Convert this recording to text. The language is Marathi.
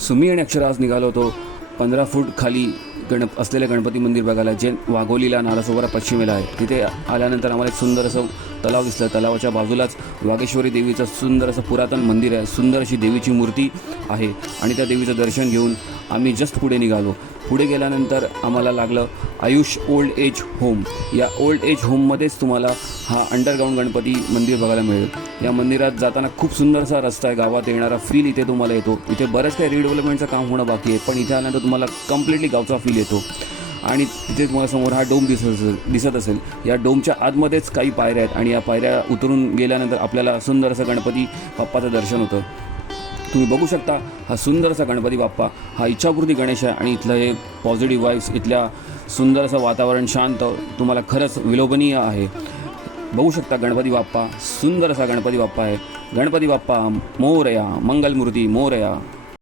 सुमी आणि अक्षरा आज निघालो होतो 15 फूट खाली असलेलं गणपती मंदिर बघायला, जे वाघोलीला नालासोपारा पश्चिमेला आहे. तिथे आल्यानंतर आम्हाला एक सुंदर असं तलाव दिसलं. तलावाच्या बाजूलाच वागेश्वरी देवीचं सुंदर असं पुरातन मंदिर आहे. सुंदर अशी देवीची मूर्ती आहे आणि त्या देवीचं दर्शन घेऊन आम्ही जस्ट पुढे निघालो. पुढे गेल्यानंतर आम्हाला लागलं आयुष ओल्ड एज होम. या ओल्ड एज होममध्येच तुम्हाला हा अंडरग्राऊंड गणपती मंदिर बघायला मिळेल. या मंदिरात जाताना खूप सुंदरसा रस्ता आहे. गावात येणारा फील इथे तुम्हाला येतो. इथे बरंच काही रिडेव्हलपमेंटचं काम होणं बाकी आहे, पण इथे आल्यानंतर तुम्हाला कम्प्लिटली गावचा फील येतो. आणि तिथे तुम्हाला समोर हा डोम दिसत असेल. या डोमच्या आतमध्येच काही पायऱ्या आहेत आणि या पायऱ्या उतरून गेल्यानंतर आपल्याला सुंदर असं गणपती बाप्पाचं दर्शन होतं. तुम्ही बघू शकता हा सुंदर असा गणपती बाप्पा, हा इच्छापूर्ती गणेश आहे. आणि इथलं हे पॉझिटिव्ह वाईब्स, इथल्या सुंदर असं वातावरण शांत तुम्हाला खरंच विलोभनीय आहे. बघू शकता गणपती बाप्पा, सुंदर असा गणपती बाप्पा आहे. गणपती बाप्पा मोरया, मंगलमूर्ती मोरया.